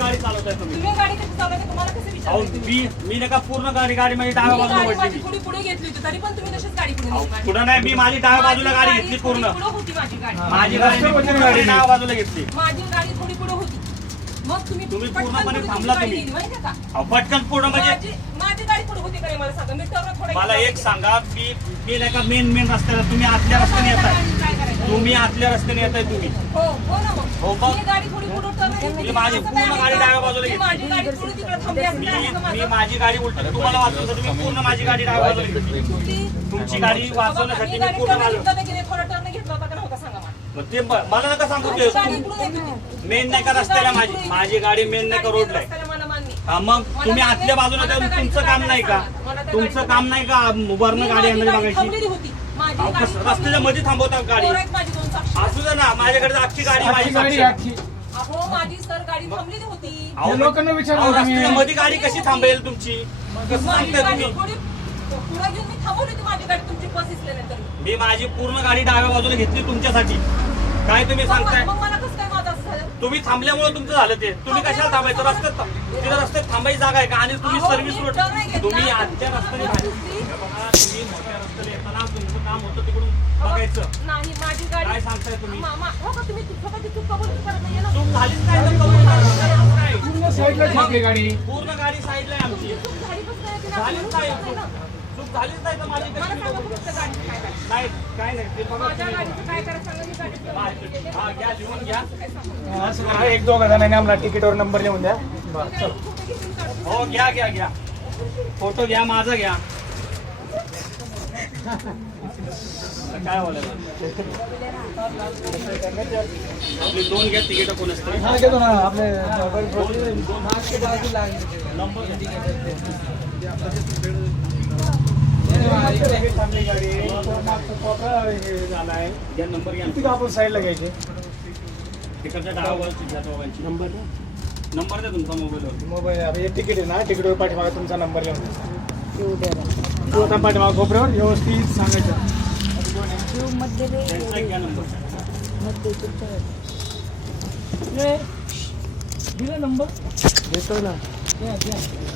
गाडी चालवताय तुम्ही? तुम्ही गाडी कशी चालवते तुम्हाला कसं अहो विचारायचं? मी नका पूर्ण गाडी माझी डाव्या बाजूला गाडी माझी वळली. थोडी पुढे घेतली होती तरी पण तुम्ही तशीच गाडी पुढे नेली माझी. पुढे नाही, मी माझी डाव्या बाजूला गाडी घेतली पूर्ण. थोडी पुढे होती माझी गाडी. माझी गाडी डाव्या बाजूला घेतली. माझी गाडी थोडी पुढे होती. मग तुम्ही पूर्णपणे पटकन थांबला गाडी तुम्ही. नेली, माहितीये का? अहो, पटकन पूर्ण म्हणजे माझी गाडी पुढे होती का नाही मला सांगा. मी टर्न थोडं मला एक सांगा, मी नाही का मेन रस्त्याला, तुम्ही आतल्या रस्त्याने येताय. काय करायचं? तुम्ही आतल्या रस्त्याने येताय तुम्ही. हो ना मग. हो मग. मी गाडी थोडी पुढे टर्न घेतली. म्हणजे माझी असं पूर्ण काय गाडी आहे का? डाव्या बाजूला मी घेतली. माझी गाडी पुढे तिकडे थांबली असते का मी माझं? माझी गाडी उलट तुम्हाला वाचवलं, तुम्ही पूर्ण माझी गाडी डाव्या बाजूला घेतली. तुमची गाडी वाचवण्यासाठी मी पूर्ण माझं थोडा टर्न घेतला होता का नव्हता सांगा मला. मग ते मला नका सांगू ते. गाडी इकडून येत होती. मेन नाही का रस्त्याला माझी गाडी मेन नाही का रोडला आहे. रस्त्याला मला मान्य. हा मग तुम्ही आतल्या बाजूला जाऊन तुमचं काम नाही का? तुमचं काम नाही का वरनं गाडी आणली बघायची? थांबलेली होती. माझी अहो, गाडी कसं रस्त्याच्या मध्ये थांबवता गाडी? पोरं आहेत माझी दोन साक्षी. असू दे ना, माझ्याकडे अख्खी गाडी माझी साक्षी. अहो माझी सर गाडी थांबलेली होती. अहो, लोकांना विचारा अहो, तुम्ही. रस्त्याच्या मध्ये गाडी कशी थांबेल तुमची? कसं माझी सांगताय गाडी तुम्ही? थोडी पुढे घेऊन मी थांबवली होती माझी गाडी तुमची बस दिसल्यानंतर. मी माझी पूर्ण गाडी डाव्या बाजूला घेतली तुमच्यासाठी. काय तुम्ही सांगताय? मग मला कसं काय माझं असं झालं? तुम्ही थांबल्यामुळे तुमचं झालं ते. तुम्ही कशाला थांबायचं? रस्त्यात तिथे रस्त्यात थांबायची जागा आहे का? आणि तुम्ही अहो, सर्व्हिस मी रोड, turn नाही घेतला. तुम्ही आजच्या रस्त्याने मला तुम्ही मोठ्या रस्त्याने येताना तुमचं काम होतं तिकडून बघायचं. नाही माझी गाडी काय सांगताय तुम्ही? हो का तुम्ही स्वतःची चूक कबूल करत नाहीये ना? चूक झालीच नाही तर कबूल करायचं नाही. पूर्ण साईडला ठेवली गाडी. पूर्ण गाडी साईडला आहे आमची. चूक झाली कसं काय? तिला झालीच नाही चूक. चूक झालीच नाही तर माझी मला कशी सांगा कबूल फक्त गाडीचं काय करायचं? नाही काय नाही ते बघा माझ्या तुम्ही. गाडीचं काय करायचं सांगा, मी गाडी हा घ्या, लिहून घ्या. असं करा, एक दोघा जणांनी आम्हाला तिकीटवर नंबर लिहून द्या. बरं, चल. हो घ्या फोटो घ्या, माझा घ्या. काय बोलायचं? आपली दोन घ्या तिकीट कोणच तरी. हा, घेतो ना आपले नंबर चांगली गाडी झालाय. घ्या, नंबर घ्या. किती आपण साईडला घ्यायचे तिकडच्या डावावरची घ्या दोघांची. नंबर द्या तुमचा मोबाईलवर. मोबाईल हे तिकीट आहे ना, तिकीटवर पाठीमागा तुमचा नंबर लिहून द्या. पाठीमागा कोपऱ्यावर व्यवस्थित सांगायचं. त्यांचा घ्या नंबर. दिला नंबर घेतो ना.